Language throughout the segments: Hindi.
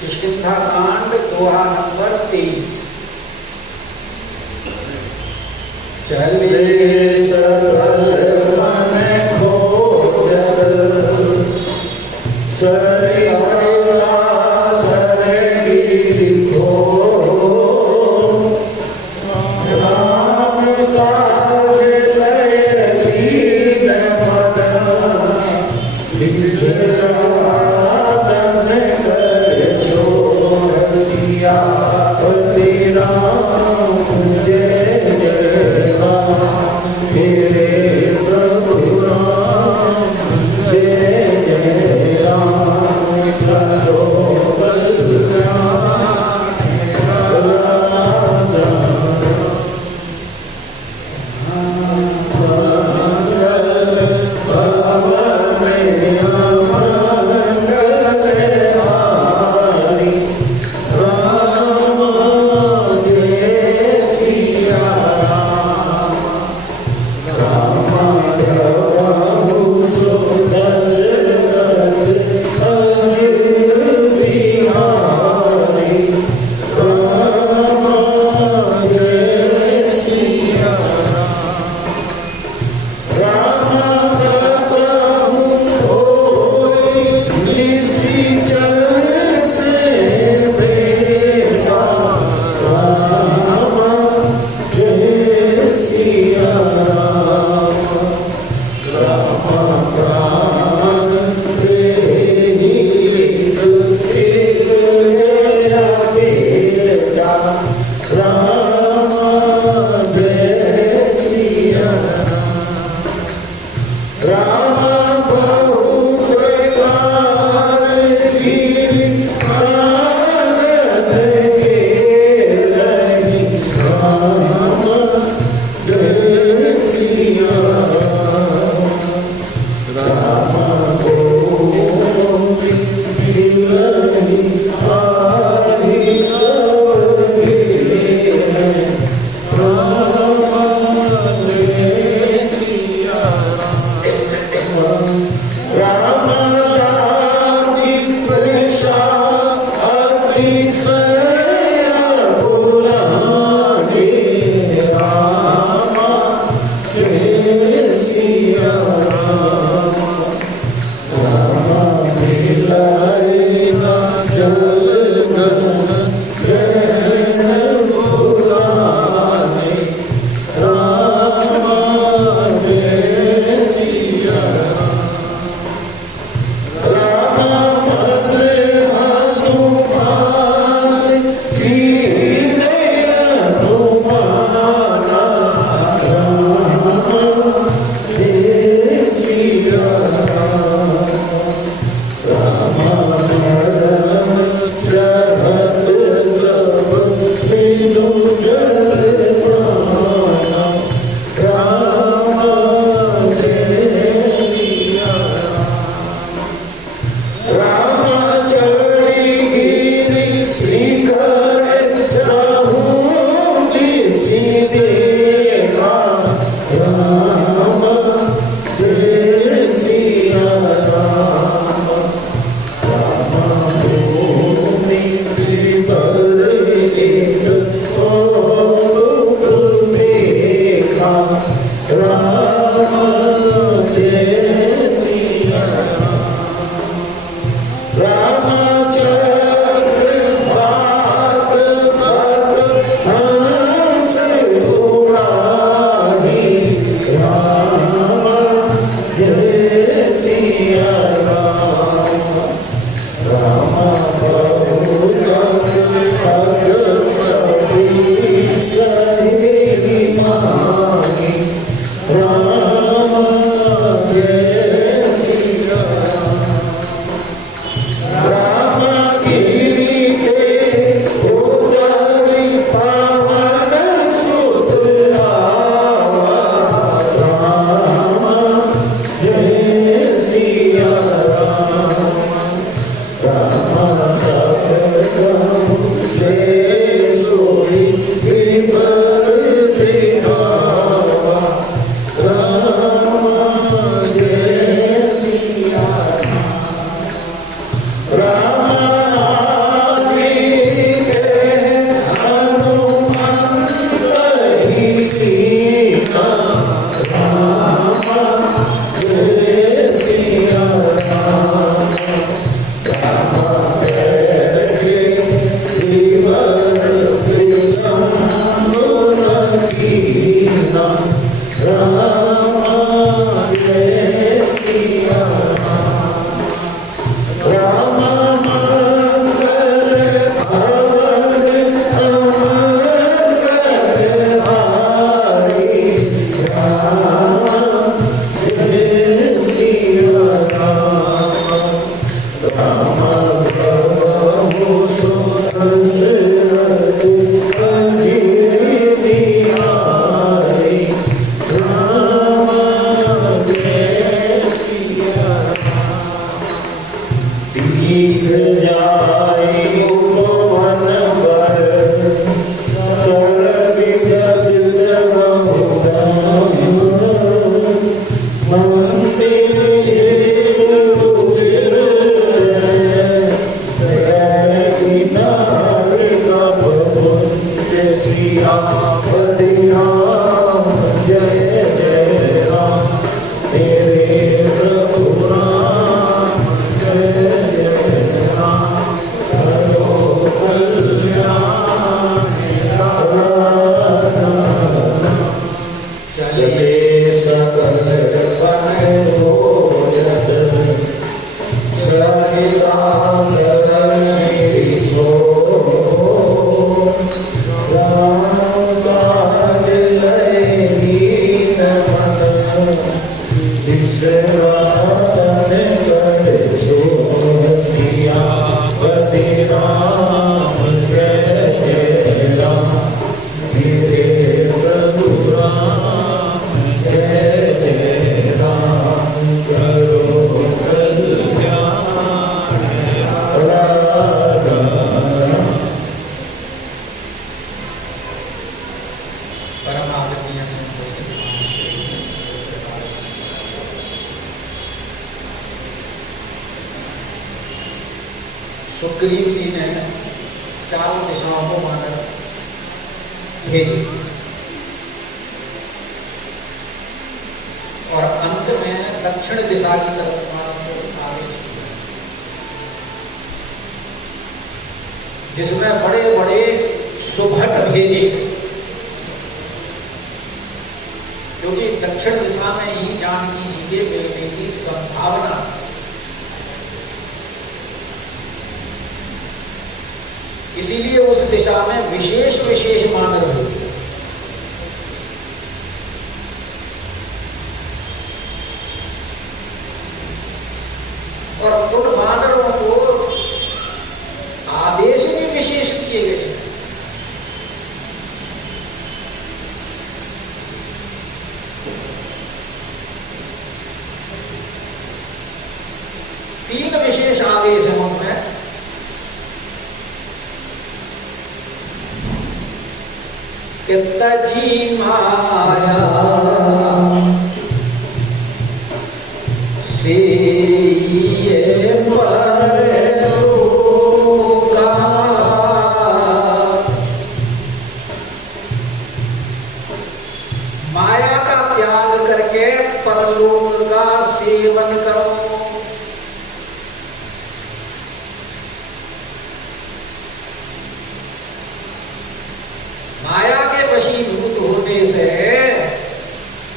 किष्किंधा कांड दोहा नंबर 23। चले सरल मन खोजत सरिता सरगिरि को राम काज लय लीन पद पति राम जय जय राम मेरे प्रभु राम जय जय राम करो बलराम मंदिर रुचिर किनारे का प्रभुंज सियापति राम जय जय राम मेरे प्रभु राम जय जय राम करो कल्याण चले सकल बन भोजन सरिता सरल मेरी हो राम काज लय लीन मन विश्रातन कर छोड़ सियापति राम जय जय राम मेरे प्रभु राम जय जय राम करो कल्याण राधा परम आदरणीय संतोष सुग्रीव जी ने चारों दिशाओं को मानव भेजी और अंत में दक्षिण दिशा की तरफ मानव को आदेश किया, जिसमें बड़े बड़े सुभट भेजे, क्योंकि दक्षिण दिशा में ही जानकी जी के मिलने की संभावना। इसीलिए उस दिशा में विशेष विशेष मानव भेजे। और उन मानवों को आदेश भी विशेष दिए गए। तीन विशेष आदेश हैं उनमें। तजी माया से ये परलोका माया का त्याग करके परलोक का सेवन करो। माया के वशीभूत होने से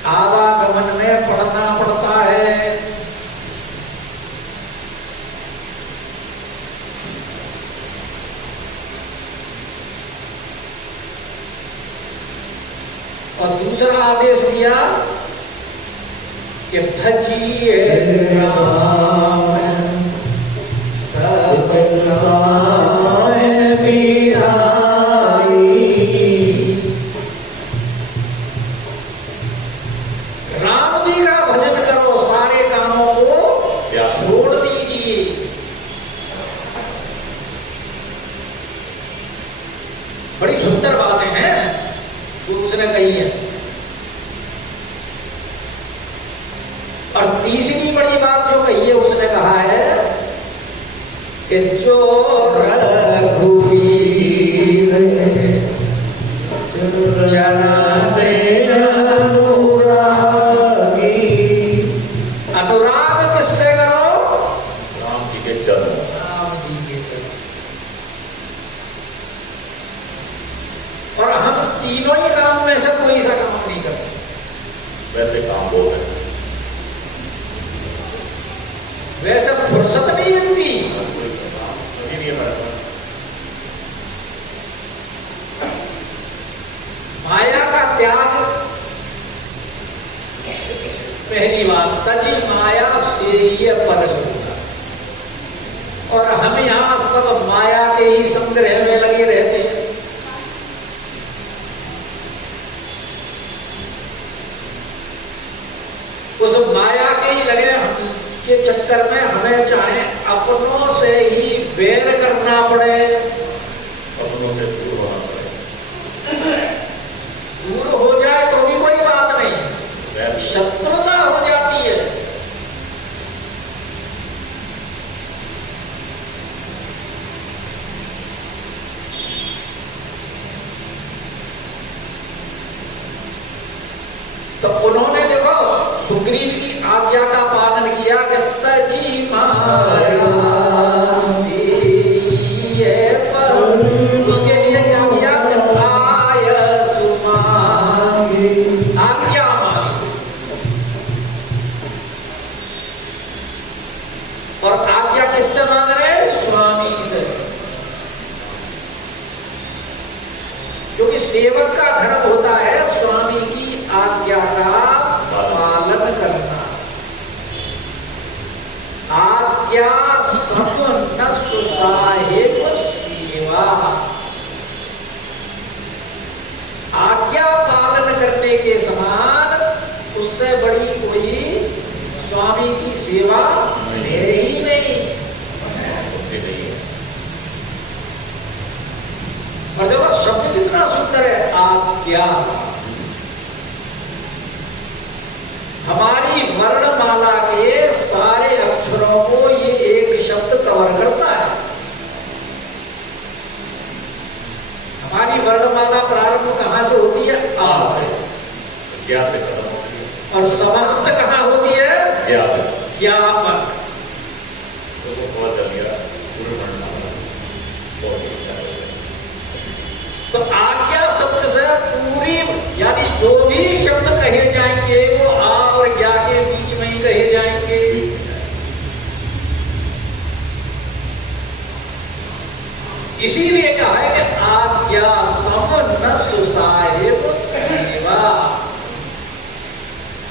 आवागमन में पड़ना पड़ता है। और दूसरा आदेश दिया कि भजिए राम सबका छोड़ दीजिए। बड़ी सुंदर बातें हैं जो उसने कही है। और तीसरी बड़ी बात जो कही है, उसने कहा है कि जो रघुवीर चराने अनुराग किससे करो? राम जी के चरण। राम जी के चरण। और हम तीनों ही काम में से कोई सा काम नहीं करते। वैसे काम बहुत है, वैसे फुर्सत नहीं मिलती। माया का त्याग पहली बात, तजी माया से ये परलोक। और हम यहां सब माया के ही संग्रह में लगे रहते हैं। उस माया के ही लगे के चक्कर में हमें चाहे अपनों से ही बैर करना पड़े, अपनों से दूर होना पड़े। दूर हो जाए तो भी कोई बात नहीं, शत्रुता हो जाती है आज्ञा का पालन किया कि तजी माया उसके लिए क्या किया? आय सुमांगी, आज्ञा मांगी। और आज्ञा किससे मांग रहे? स्वामी से। क्योंकि सेवक का धर्म होता है स्वामी की आज्ञा का पालन करना। आज्ञा सम न सुसाहेब सेवा। आज्ञा पालन करने के समान उससे बड़ी कोई स्वामी की सेवा है ही नहीं। और देखो शब्द कितना सुंदर है, आज्ञा। हमारी वर्णमाला के सारे अक्षरों को ये एक शब्द कवर करता है। हमारी वर्णमाला प्रारंभ कहां से होती है? आ से। क्या से खत्म होती है? और समाप्त कहां होती है? ज्ञापन। तो वो बहुत जल्दी पूर्ण वर्णमाला बहुत तो आज्ञा शब्द से पूरी, यानी जो भी शब्द कहे जाएंगे वो आ और ज्ञा के बीच में ही कहे जाएंगे। इसीलिए कहा है कि आज्ञा सम न सुसाहेब सेवा।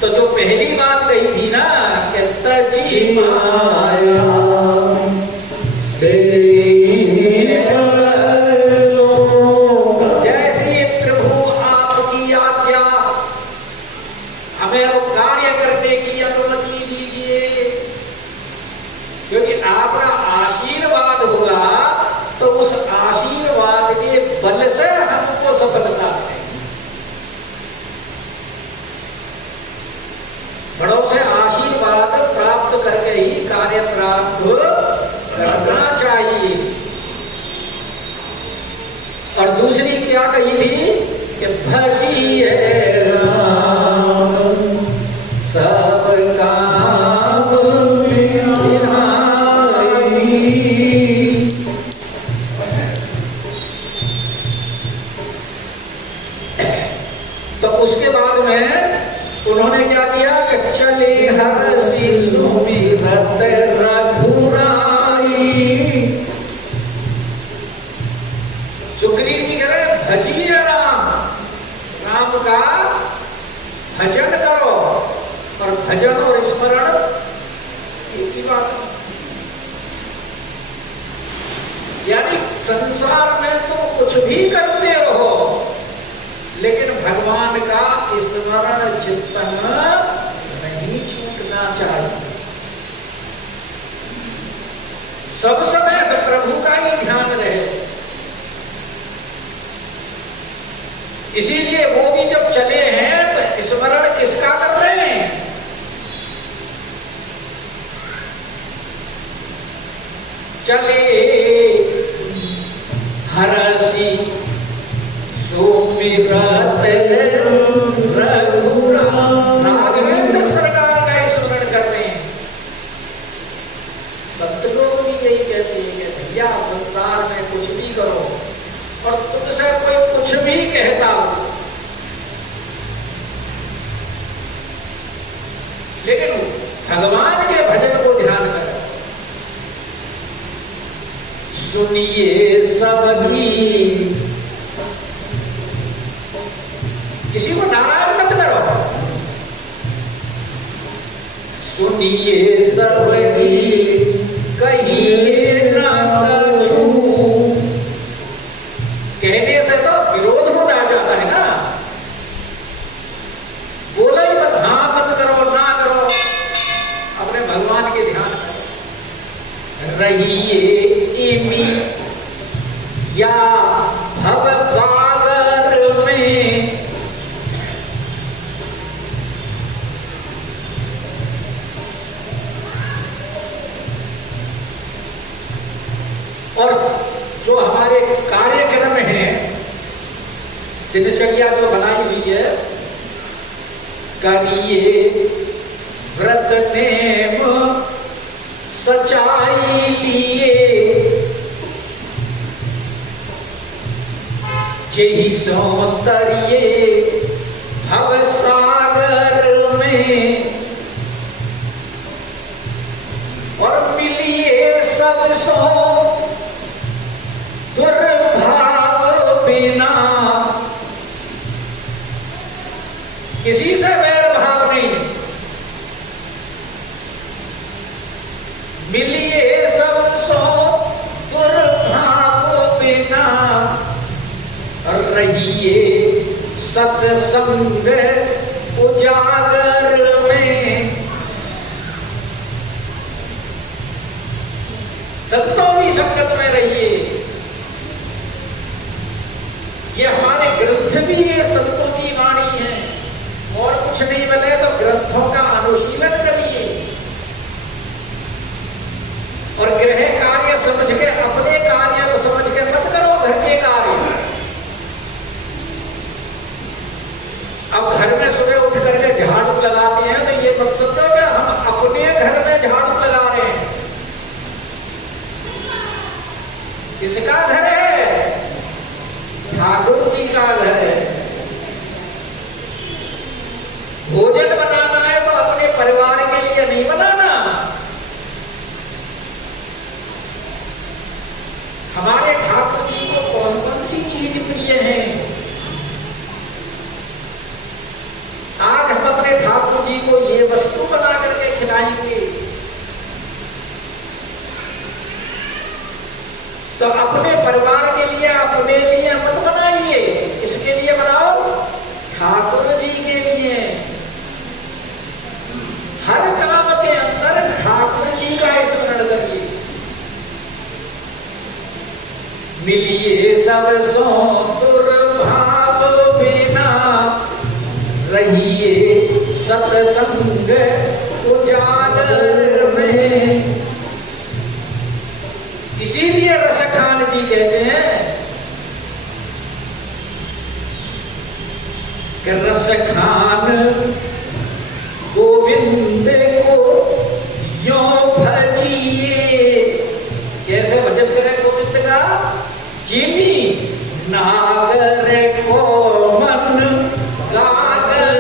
तो जो पहली बात कही थी ना कि तजी माया से आपका आशीर्वाद होगा तो उस आशीर्वाद के बल से हमको सफलता है। बड़ों से आशीर्वाद प्राप्त करके ही कार्य प्राप्त करना चाहिए। और दूसरी क्या कही थी कि भजिए राम सब काम तो उसके बाद में उन्होंने क्या किया कि चले हर शिशु रत रघुराई। सुग्रीव जी कह रहे भजिए राम, राम का भजन करो। और भजन और स्मरण एक ही बात है। यानी संसार में तो कुछ भी करते रहो लेकिन भगवान का स्मरण चिंतन नहीं छूटना चाहिए। सब समय प्रभु का ही ध्यान रहे। इसीलिए वो भी जब चले हैं तो स्मरण किसका कर रहे हैं? चले हरसी राघवेंद्र सरकार का स्मरण कर रहे हैं। संत लोग भी यही कहते हैं कि भैया संसार में कुछ भी करो और तुमसे कोई कुछ भी कहता हो लेकिन भगवान के भजन को ध्यान करो। सुनिए सबकी, किसी को नाराज मत करो। सुनिए सबकी कहिए ना कछु, कहने से तो विरोध हो जाता है ना। बोला ही मत, हाँ मत करो ना करो, अपने भगवान के ध्यान करो। रहिए इमी या भव सागर में, और जो हमारे कार्यक्रम है दिनचर्या जो बनाई हुई है, करिए व्रत नेम सच्चाई लिए, यही सौंदर्य भव सागर में, और मिलिए सब सो दुर्भाव बिना, किसी से वैर भाव नहीं, मिलिए सब सो दुर्भाव बिना, रहिए सत्संग उजागर में। संतों की संगत में रहिए। ये हमारे ग्रंथ भी ये संतों की वाणी है, और कुछ नहीं मिले तो ग्रंथों का अनुशीलन करिए, और गृह कार्य समझ के, अपने कार्य को समझ के मत करो घर के कार्य। अब घर में सुबह उठ करके झाड़ू लगाते हैं तो ये मत समझो कि हम अपने घर में झाड़ू लगा रहे हैं। किसका घर है? ठाकुर जी का घर है। भोजन बनाना है तो अपने परिवार के लिए नहीं बनाना। हमारे ठाकुर जी को कौन कौन सी चीज प्रिय है? आज हम अपने ठाकुर जी को ये वस्तु बना करके खिलाएंगे तो अपने परिवार के लिए, अपने लिए मत बनाइए। इसके लिए बनाओ ठाकुर जी के लिए। हर काम के अंदर ठाकुर जी का स्मरण करिए। मिलिए सब सो दुर्भाव बिना, रहिए सत्संग उजागर में। इसीलिए रसखान जी कहते हैं कि रसखान गोविंद को यो भजिए। कैसे भजन करें गोविंद का? जिनी नागर को मन गागर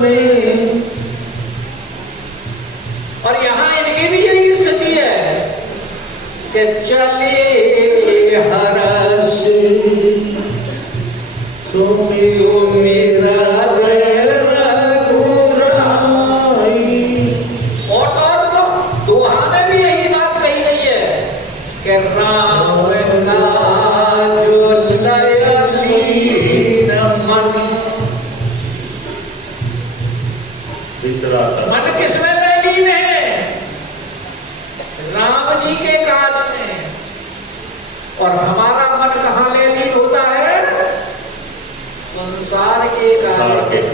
में। और यहां इनकी भी यही स्थिति है कि चले हरस सुमियो मेरा रघुराई। और तो दोहा में भी यही बात कही गई है कि राम का जो लयलीन मन। मन किसमें लयलीन है? राम जी के काज में। और हमारा मन कहां लयलीन होता है? संसार के कार्य में,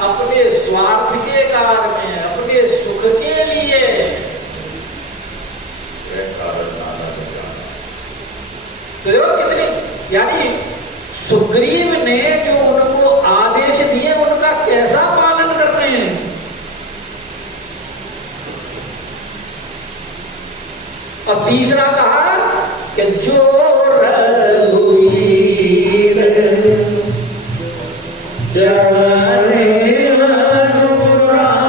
अपने स्वार्थ के कार्य में, अपने सुख के लिए। तो देखो कितनी, यानी सुग्रीव ने जो उनको आदेश दिए उनका कैसा पालन कर रहे हैं। और तीसरा कहा कि जो रघुवीर चरणे अनुरागी।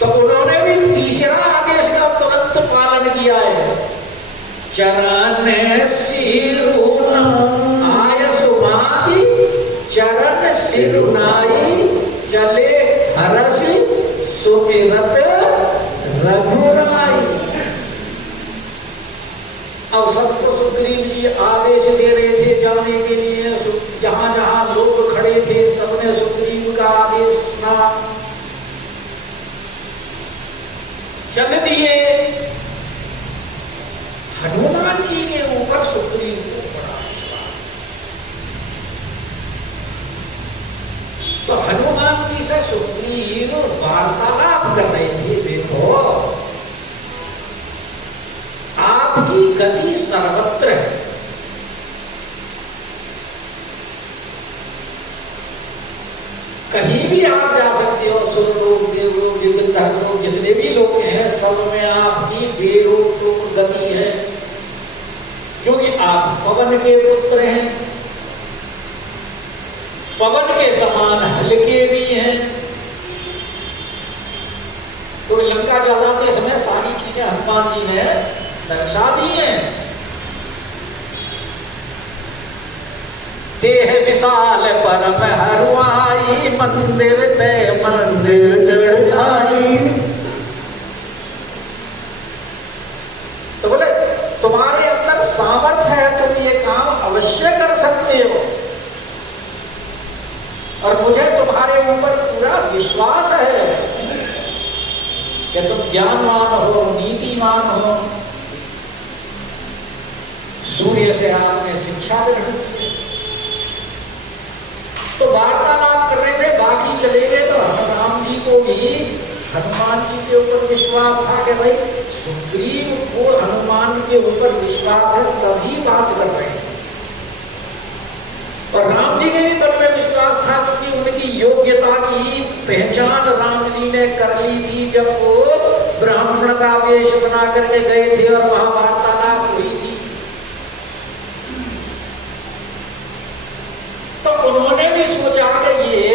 तो उन्होंने भी तीसरा आदेश का तुरंत पालन किया है। चरण सिरुनाय सुमाति, चरण सिरुनाई चले हरस सुमिरत रघुराई। अब सबको सुग्रीव जी आदेश दे रहे थे जाने के लिए। जहां जहां लोग खड़े थे सबने सुग्रीव का आदेश सुना, चल दिए। हनुमान जी के ऊपर सुग्रीव को बड़ा विश्वास। तो हनुमान जी से सुग्रीव वार्तालाप कर रहे थे। देखो आपकी गति सर्वत्र है। कहीं भी आप जा सकते हो, सुरलोक, देवलोक, गंधर्वलोक, जितने भी लोग हैं सब में आपकी बेरोक टोक गति है, क्योंकि आप पवन के पुत्र हैं, पवन के समान हल्के भी हैं। तो लंका जलाते समय सारी चीजें हनुमान जी ने दर्शा दी हैं। देह विशाल परम हरवाई, मंदिर पे मंदिर चढ़ाई। तो बोले तुम्हारे अंदर सामर्थ्य है, तुम ये काम अवश्य कर सकते हो, और मुझे तुम्हारे ऊपर पूरा विश्वास है कि तुम ज्ञानवान हो, नीतिमान हो। सूर्य से आपने शिक्षा ग्रहण की। तो वार्तालाप कर रहे थे, बाकी चले गए। तो राम जी को भी हनुमान जी के ऊपर विश्वास था कि भाई सुग्रीव को हनुमान के ऊपर विश्वास है, तभी बात कर रहे हैं। और राम जी के भी मन में विश्वास था, क्योंकि उनकी योग्यता की पहचान राम जी ने कर ली थी जब वो ब्राह्मण का वेश बना करके गए थे और वहां वार्तालाप हुई थी। तो उन्होंने भी सोचा कि ये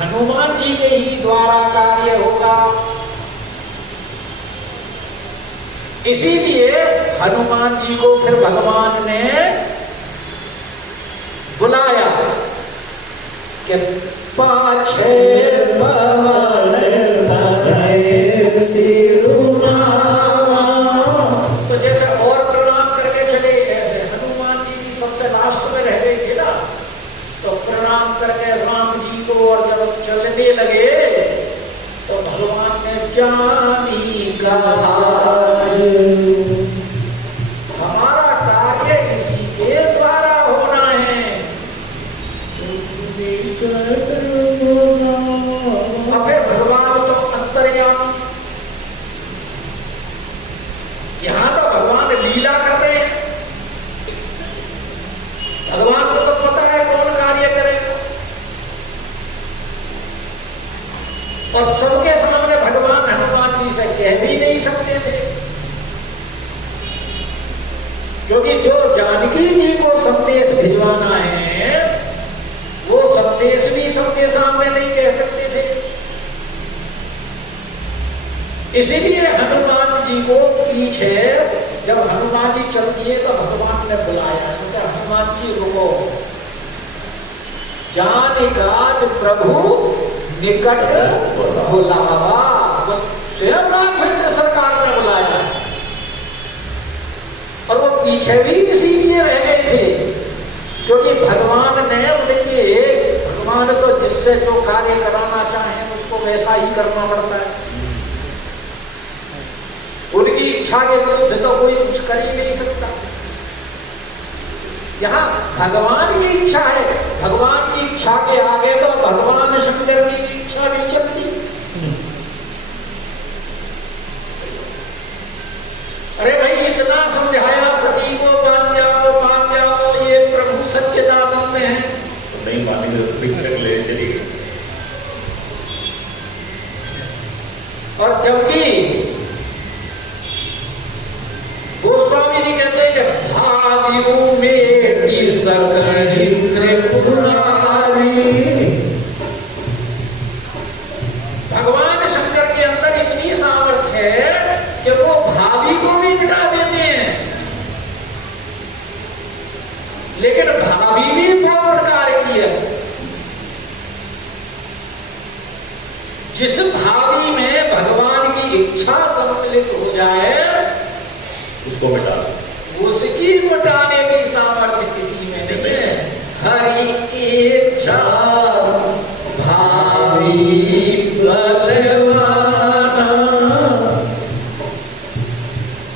हनुमान जी के ही द्वारा कार्य होगा, इसीलिए हनुमान जी को फिर भगवान ने बुलाया कि पाछे पवन तनय सिरुनावा। तो जैसे और प्रणाम करके चले, ऐसे हनुमान जी भी सबसे लास्ट में रह गए थे ना, तो प्रणाम करके राम जी को, और जब चलने लगे तो भगवान ने जानी का हमारा कार्य इसी के द्वारा होना है। अबे भगवान तो अंतर्यामी, यहां तो भगवान लीला कर रहे हैं। भगवान को तो पता है कौन कार्य करेगा, और सबके सामने भगवान हनुमान जी से कह भी नहीं सकते थे, क्योंकि जो जानकी जी को संदेश भिजवाना है वो संदेश भी सबके सामने नहीं कह सकते थे। इसीलिए हनुमान जी को पीछे जब हनुमान जी चल दिए तो भगवान ने बुलाया, तो हनुमान जी रुको, जानिकाज प्रभु निकट बुलावा। स्वयं राघवेंद्र सरकार ने बुलाया, और वो पीछे भी इसीलिए रह गए थे क्योंकि भगवान ने उनके, भगवान तो जिससे जो कार्य कराना चाहे उसको वैसा ही करना पड़ता है। उनकी इच्छा के विरुद्ध तो कोई कुछ कर ही नहीं सकता। यहाँ भगवान की इच्छा है, भगवान की इच्छा के आगे तो भगवान शंकर की भी इच्छा नहीं चलती। अरे भाई इतना समझाया, सती को मान जाओ, ये प्रभु सच्चिदानंद में है, तो नहीं मानी तो पिक्चर ले चली गई। और जबकि गोस्वामी जी कहते हैं कि भावियों में की सकल त्रिपुरारी, भगवान शंकर के अंदर इतनी सामर्थ्य है कि वो भावी को भी मिटा देते हैं, लेकिन भावी भी दो प्रकार की है। जिस भावी में भगवान की इच्छा सम्मिलित हो जाए उसको मिटा सकते, उसकी मिटाने की सामर्थ्य किसी में नहीं है। हरि इच्छा भावी बलवाना,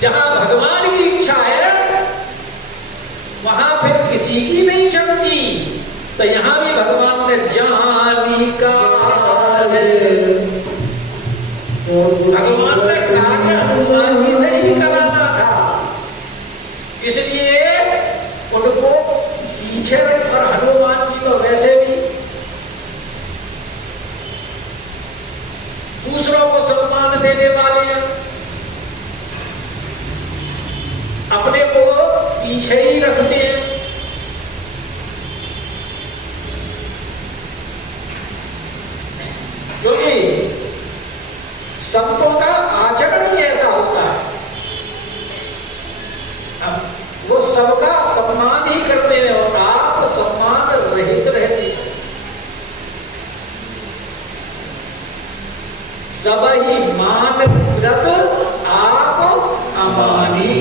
जहां भगवान की इच्छा है वहां फिर किसी की नहीं चलती। तो यहां भी भगवान ने जानी का, भगवान ने कार्य हनुमान जी से ही कराना था, इसलिए उनको पीछे, और हनुमान जी को वैसे भी सम्मान देने वाले हैं, अपने को पीछे ही रखते हैं। क्योंकि संतों का आचरण ही ऐसा होता है, वो सबका सम्मान ही करते हैं और आप सम्मान रहित रहते हैं। सब ही मान व्रत आप अमानी,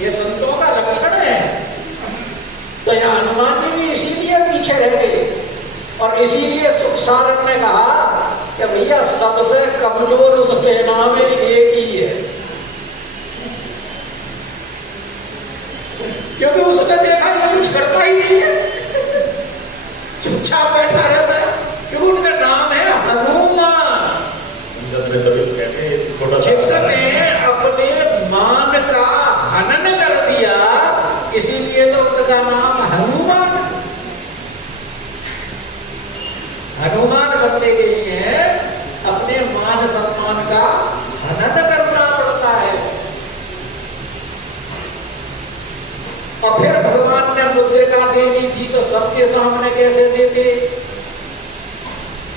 ये संतों का लक्षण है। तो यहां हनुमान जी भी इसीलिए पीछे रह गए और इसीलिए सुखसारण ने कहा कि भैया सबसे कमजोर उस सेना में एक ही है, क्योंकि उसने देखा ये कुछ करता ही नहीं है, चुपचाप बैठा रहता है, क्योंकि उनका नाम है हनुमान। जिसने अपने मान का हनन कर दिया, इसीलिए तो उनका नाम हनुमान। हनुमान बनने के लिए अपने मान सम्मान का हनन करना पड़ता है। और फिर भगवान ने मुद्रिका देनी थी तो सबके सामने कैसे देते,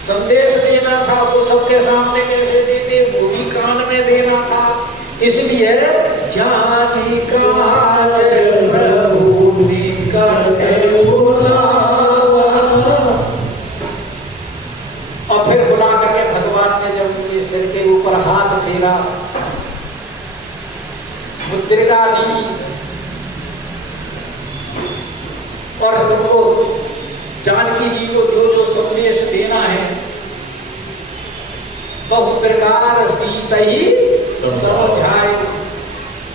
संदेश देना था वो सबके सामने कैसे देते, वो भी कान में देना था। इसलिए जानी काज प्रभु निकट बुलावा, और फिर बुला करके भगवान ने जब उनके सिर के ऊपर हाथ फेरा, मुद्रिका दी और उनको जानकी जी को जो जो संदेश देना है बहु प्रकार सीता ही समझाए।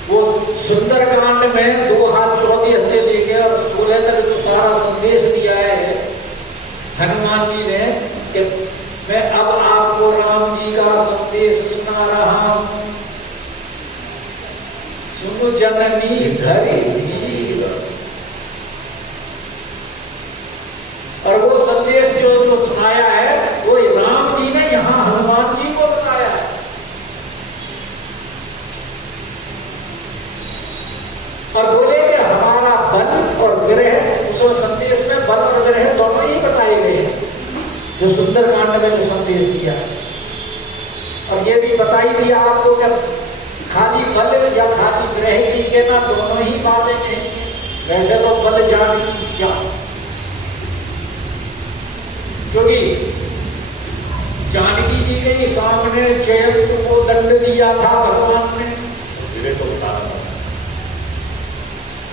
वो सुंदरकांड में 2 हाथ 14 से लेकर 16 तक जो सारा संदेश दिया है हनुमान जी ने कि मैं अब आपको राम जी का संदेश सुना रहा हूं। सुनो जननी धरी धीर, और वो संदेश जो सुनाया है वो राम जी ने यहां हनुमान जी को बताया है। और बोले कि हमारा बल और विरह, उस संदेश में बल और विरह दोनों ही बताए गए हैं जो सुंदरकांड में जो संदेश दिया है। और ये भी बता ही दिया आपको कि खाली बल या खाली विरह की के ना दोनों ही बातें हैं। वैसे तो बल जानकी क्या, क्योंकि जानकी जी के सामने जयंत को दंड दिया था भगवान ने,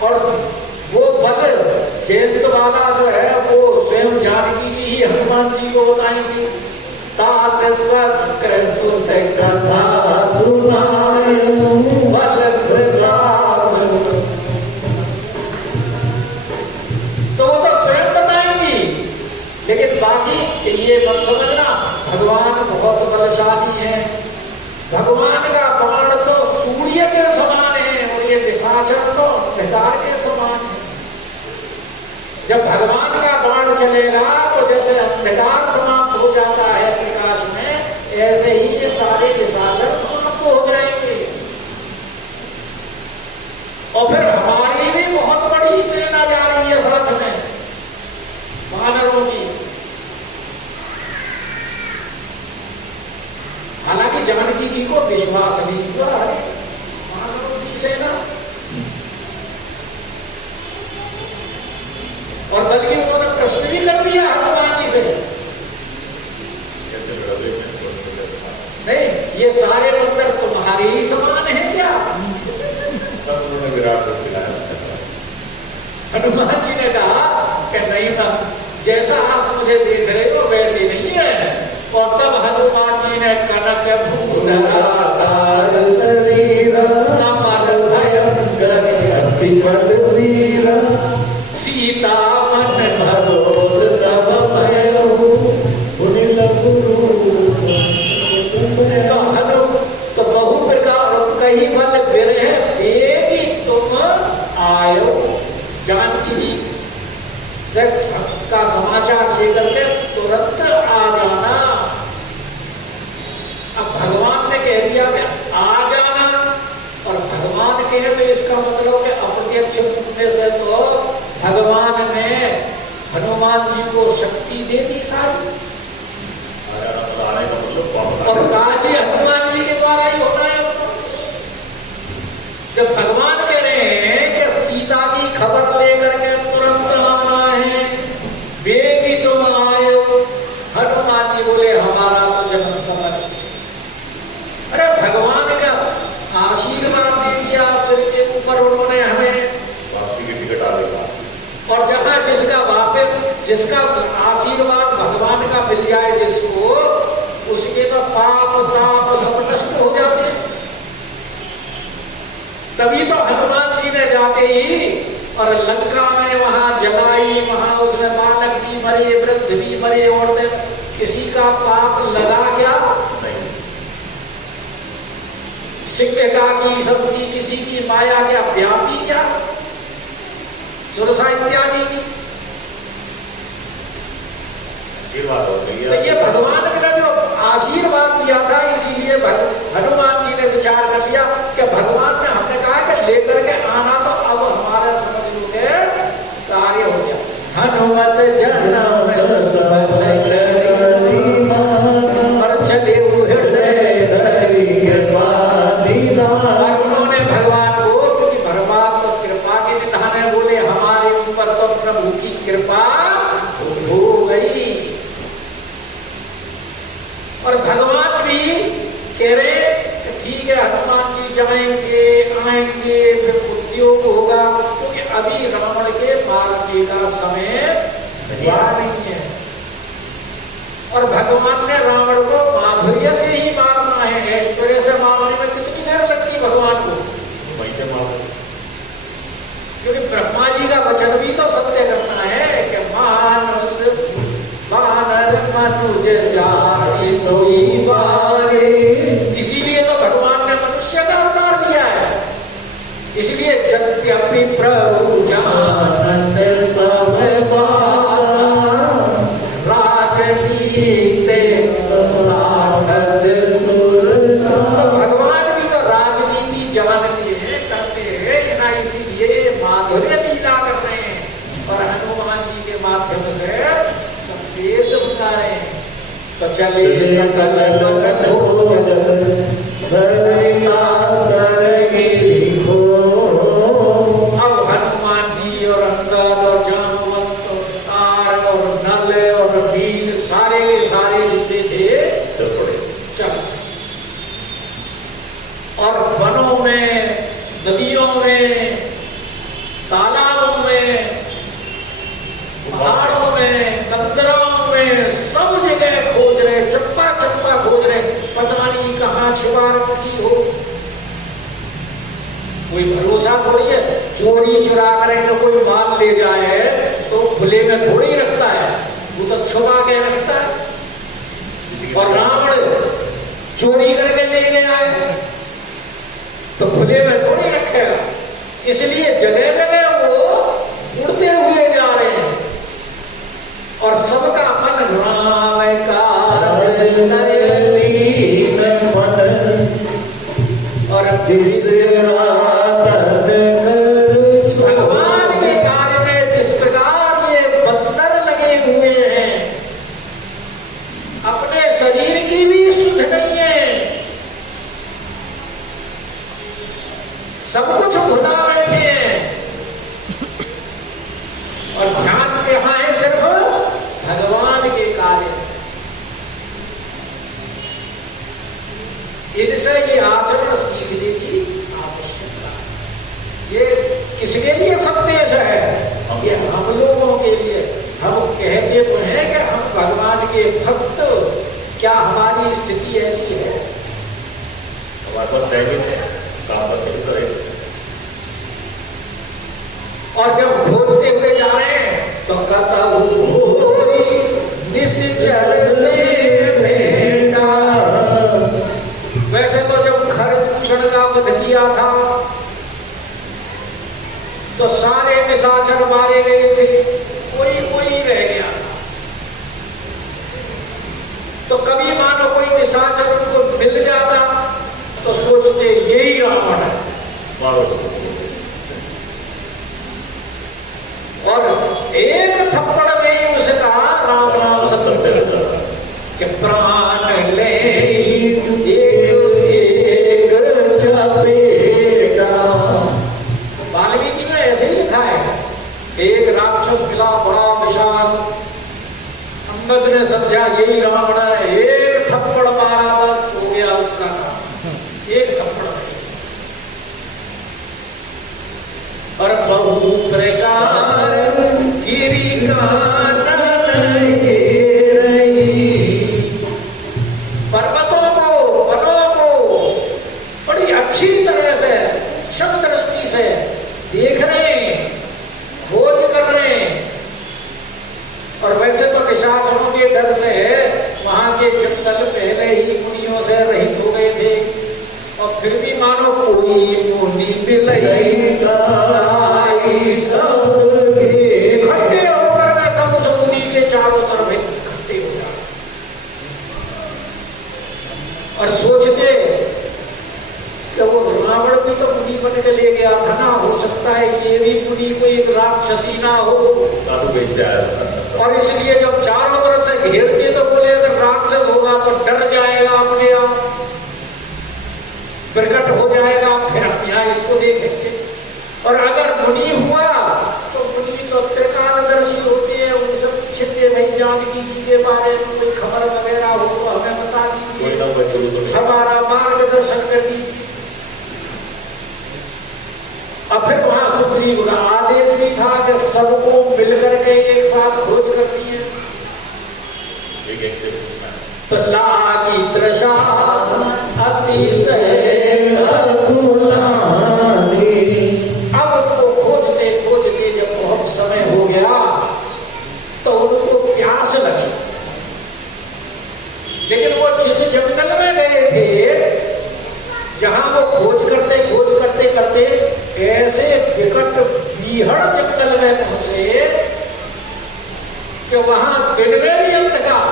और वो बल जयंत वाला जो है वो स्वयं जानकी जी ही हनुमान जी को बताएंगे। तात कथा सुनाए बल प्रताप, तो वो तो स्वयं बताएंगी। लेकिन बाकी ये मत समझना भगवान बहुत बलशाली है, भगवान का बाण तो सूर्य के समान है और ये निशाचर तो अंधकार के समान है। जब भगवान का बाण चलेगा तो जैसे अंधकार समाप्त हो जाता है प्रकाश में, ऐसे ही ये सारे निशाचर समाप्त हो जाएंगे। और फिर हमारी भी बहुत बड़ी सेना जा रही है साथ में वानरों की। हालांकि जानकी जी को विश्वास नहीं हुआ, अरे वानरों की सेना, और बल्कि उन्होंने प्रश्न भी कर दिया हनुमान जी से, नहीं ये सारे मंदिर तुम्हारे ही समान है क्या? हनुमान जी ने कहा कि नहीं था, जैसा आप मुझे देख रहे हो वैसे नहीं है। और तब हनुमान जी ने कनक भूधराकार शरीर समर भयंकर विपद वीर सीता मन भरोस तब भयो पुनिल गुरु। तो बहु प्रकार कही बल विरह देगी तुम आयो। जानकी जी का समाचार लेकर के तुरंत आ जाना। से पूछने से तो भगवान ने हनुमान जी को शक्ति दे दी सारी, आने का मतलब वापस और काज ये हनुमान जी के द्वारा ही होना है। जब भगवान कह रहे हैं कि सीता की खबर लेकर के तुरंत आना है, बेबी तुम आए, हनुमान जी बोले हमारा तो जन्म समय। अरे भगवान का आशीर्वाद दे दिया सिर के ऊपर उन्होंने हमें, वापसी की टिकट आ गई साहब। और जहाँ जिसका वापिस जिसका आशीर्वाद भगवान का मिल जाए जिसको, उसके तो पाप ताप सब नष्ट हो जाते हैं। तभी तो हनुमान जी ने जाते ही और लंका में वहां जलाई, वहां उसमें बालक भी मरे, वृद्ध भी मरे, और किसी का पाप लगा क्या? शिक्षिका की सबकी किसी की माया क्या व्यापी क्या? सुरसा इत्यादि की आशीर्वाद हो गया। तो ये भगवान ने जो आशीर्वाद दिया था, इसीलिए हनुमान जी ने विचार कर लिया कि भगवान ने हमने कहा कि लेकर के आना, तो अब हमारा समझ लो के कार्य हो गया। हनुमत जन्म और चले उन्होंने भगवान को, क्योंकि भगवान तो कृपा के निधान है, बोले हमारे ऊपर तो प्रभु की कृपा हो गई। और भगवान भी कह रहे कि ठीक है हनुमान जी जाएंगे आएंगे, फिर उद्योग होगा, क्योंकि अभी रावण के मारने का समय हुआ नहीं है। और भगवान ने रावण को माधुर्य से ही मारना है, ऐश्वर्य से मारने में कितनी देर लगती भगवान को, वैसे मारो। क्योंकि ब्रह्मा जी का वचन भी तो सत्य करना है कि मानस वानर मनुज जाति कोई बारे। इसीलिए तो भगवान ने मनुष्य का अवतार दिया है। इसलिए यद्यपि प्रभु जानत सब राजनीति राखत सुर। तो भगवान भी तो राजनीति जानते हैं, करते हैं ना, इसीलिए माधुर्य लीला कर रहे हैं और हनुमान जी के माध्यम से संदेश बता रहे हैं। तो चलिए अब हनुमान जी और अंगद और जामवंत और तार और नल और वीर सारे जितने थे चल पड़े। चल, और वनों में, नदियों में, तालाबों में, पहाड़ों में, नंदराओं में, सब जगह खोज रहे, चप्पा चप्पा खोज रहे, पता नहीं कहाँ छिपा रखी हो। कोई भरोसा थोड़ी है, चोरी चुरा करेंगे कोई माल ले जाए तो खुले में थोड़ी रखता है, वो तो छुपा के रखता है। और रावण चोरी करके ले गया है तो खुले में थोड़ी रखेगा। इसलिए जगह जगह वो उड़ते हुए जा रहे हैं और सबका मन राम का और भगवान के कार्य में जिस प्रकार ये बंदर लगे हुए हैं, अपने शरीर की भी सुध नहीं है, सब कुछ भुला बैठे हैं और ध्यान यहाँ है सिर्फ भगवान के कार्य। इनसे ये आचरण सीखने की आवश्यकता है। ये किसके लिए संदेश है? ये हम लोगों के लिए। हम कहते तो हैं कि हम भगवान के भक्त, क्या हमारी स्थिति ऐसी है? हमारे पास टाइम ही नहीं, काम करके तो रहे। और जब खोजते हुए जा रहे हैं तो कहता निश्चल से भेंटा। वैसे तो जब खरदूषण का वध किया था तो सारे निशाचर मारे गए थे, कोई रह गया था। तो कभी मानो कोई निशाचर उनको मिल जाता तो सोचते यही रावण है। एक थप्पड़ में उसका राम नाम सत्य रहता था। कि प्राण ले एक चपेटा। वाल्मीकि में ऐसे ही लिखा है, एक राक्षस मिला बड़ा विशाल, अंगद ने समझा यही रावण है, एक थप्पड़ मारा बस हो गया उसका काम, एक थप्पड़ में। और बहु प्रकार गिरी कानन घेरई। पर्वतों को वनों को बड़ी अच्छी तरह से शब्द दृष्टि से देख रहे हैं, खोज कर रहे हैं। और वैसे तो निशाचरों के डर से वहां के जंगल पहले ही मुनियों से रहित हो गए थे, और फिर भी मानो कोई मुनि मिलई इकट्ठे होकर के तब उस मुनि के चारों तरफ इकट्ठे हो जाए और सोचते कि वो रावण भी तो मुनि बन के ले गया था ना, हो सकता है ये भी मुनि कोई एक राक्षसी ना हो, साधु बेच के आया था। और इसलिए जब चारों तरफ से घेर दिए तो बोले अगर राक्षस होगा तो डर जाएगा, अपने आप प्रकट हो जाएगा, फिर हम यहाँ इसको देखेंगे। और अगर मुनि हुआ तो मुनि तो त्रिकालदर्शी होते हैं, उन सब छिपे भाई जानकी जी के बारे में कोई खबर वगैरह हो तो हमें बता दीजिए, हमारा मार्गदर्शन कर दीजिए। और फिर वहां सुग्रीव का आदेश भी था कि सबको मिलकर के एक साथ खोज करनी है। एक से पूछना है तो लागी दृशा अतिशय अब उनको खोजते खोजते जब बहुत समय हो गया तो उनको प्यास लगी, लेकिन वो जिस जंगल में गए थे, जहां वो खोज करते करते ऐसे विकट बीहड़ जंगल में पहुंचे कि वहां दिन में भी अंधकार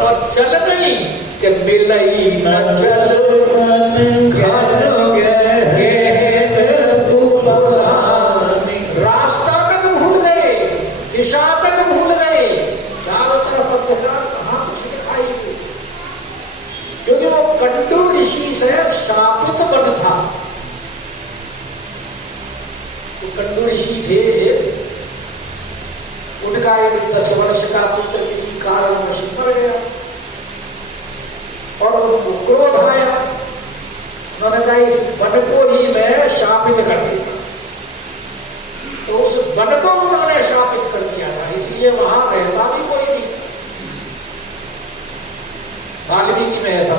और चल नहीं कि मिलई न चल रास्ता तक भूल गए, दिशा तक भूल गए, चारों तरफ अंधकार, कहां कुछ दिखाई नहीं, क्योंकि वो कंडू ऋषि से शापित वन था। तो कंडू ऋषि थे, उनका एक 10 वर्ष का पुत्र किसी कारणवश मर गया और उनको क्रोध आया, उन्होंने कहा इस वन को ही मैं शापित कर देता। तो उस वन को उन्होंने शापित कर दिया था, इसलिए वहां रहता भी कोई नहीं। वाल्मीकि में ऐसा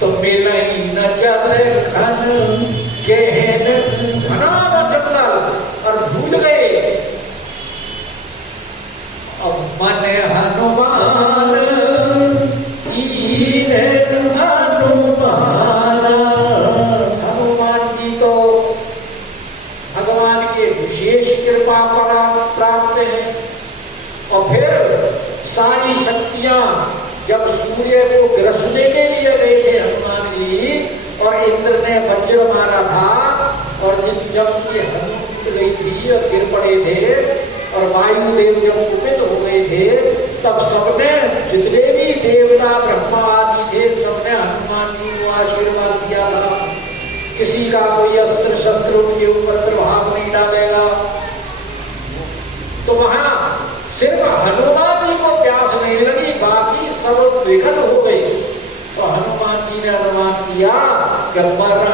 तो मेला ही न चल घन गहन घना जंगल और भूल गए। अब मन हनुमान हनुमान जी तो भगवान के विशेष कृपा प्राप्त है। और फिर सारी शक्तियां जब सूर्य को ग्रसने के लिए गए थे हनुमान जी, और इंद्र ने वज्र मारा था, और जब ये हनुमान गई थी और गिर पड़े थे, और वायुदेव जब कुपित हो गए थे, तब सबने जितने भी देवता ब्रह्मा आदि थे, सबने हनुमान जी को आशीर्वाद दिया था, किसी का कोई अस्त्र शस्त्र उनके ऊपर प्रभाव नहीं डालेगा। तो वहां सिर्फ हनुमान जी को प्यास नहीं लगी, बाकी सब विघ्न हो गए। तो हनुमान जी ने अनुमान किया कि मरण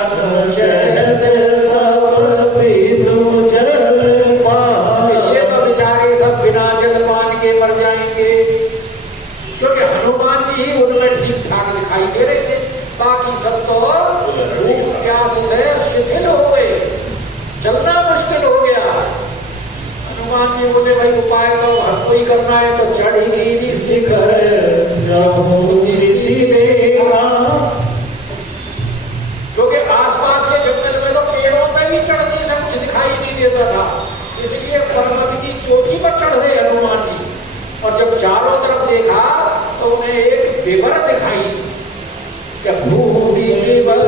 ये तो बेचारे सब बिना जल पान के मर जाएंगे, क्योंकि हनुमान जी ही उनमें ठीक ठाक दिखाई दे रहे थे, बाकी सब तो भूख प्यास से शिथिल हो गए, चलना मुश्किल हो गया। हनुमान जी बोले भाई उपाय तो हर कोई करना है, तो चढ़ी शिखर क्योंकि आसपास के जंगल में तो पेड़ों पे भी चढ़ने से कुछ दिखाई नहीं देता था, इसलिए पर्वत की चोटी पर चढ़ गए हनुमान जी। और जब चारों तरफ देखा तो उन्हें एक विवर दिखाई कि भूमि विवर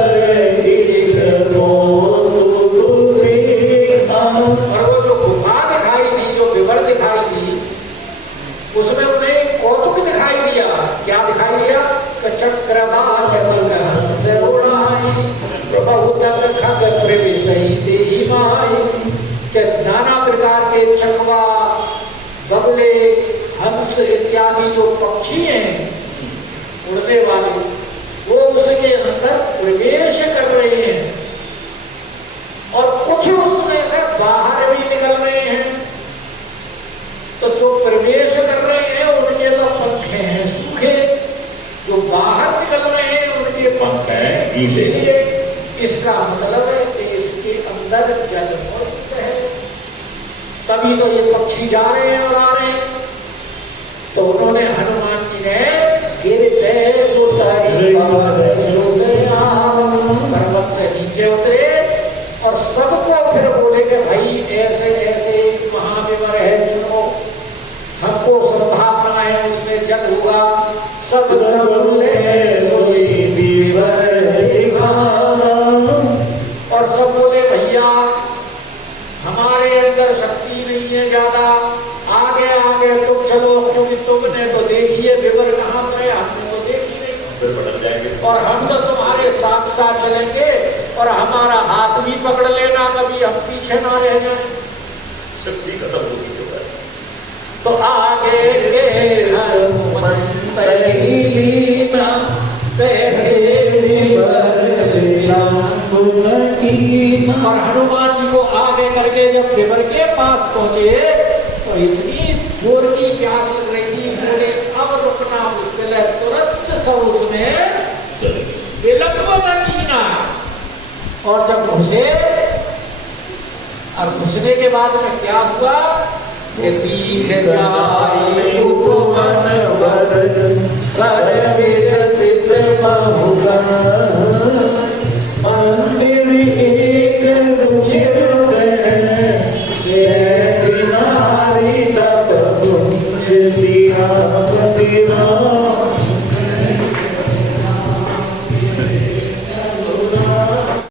कछुआ, बगुले, हंस इत्यादि जो पक्षी हैं उड़ने वाले, वो उसके अंदर प्रवेश कर रहे हैं और कुछ उसमें से बाहर भी निकल रहे हैं। तो जो प्रवेश कर रहे हैं उनके तो पंख हैं सूखे, जो बाहर निकल रहे हैं उनके पंख हैं गीले। इसका मतलब है कि इसके अंदर जल मौजूद है, तभी तो ये पक्षी जा रहे हैं और आ रहे हैं। तो उन्होंने हनुमान जी ने पर्वत से नीचे उतरे और सबको फिर बोले कि भाई ऐसे ऐसे महाविवर है, चुनो, हमको संभावना है उसमें जल होगा। सब और सब बोले भैया हमारे अंदर शक्ति नहीं है ज्यादा, आगे आगे तुम चलो, क्योंकि तुमने तो देखिए विवर कहाँ गए, हमने तो देखी नहीं, और हम तो तुम्हारे साथ साथ चलेंगे और हमारा हाथ भी पकड़ लेना, कभी हम पीछे ना रह जाए। शक्ति खत्म होगी तो आगे और हनुमान जी को आगे करके जब विवर के पास पहुंचे तो इतनी जोर की प्यास लग रही थी, बोले अब रुकना मुश्किल है, तुरंत सब उसमें विलंब न कीना। और जब घुसे, और घुसने के बाद में क्या हुआ, सिया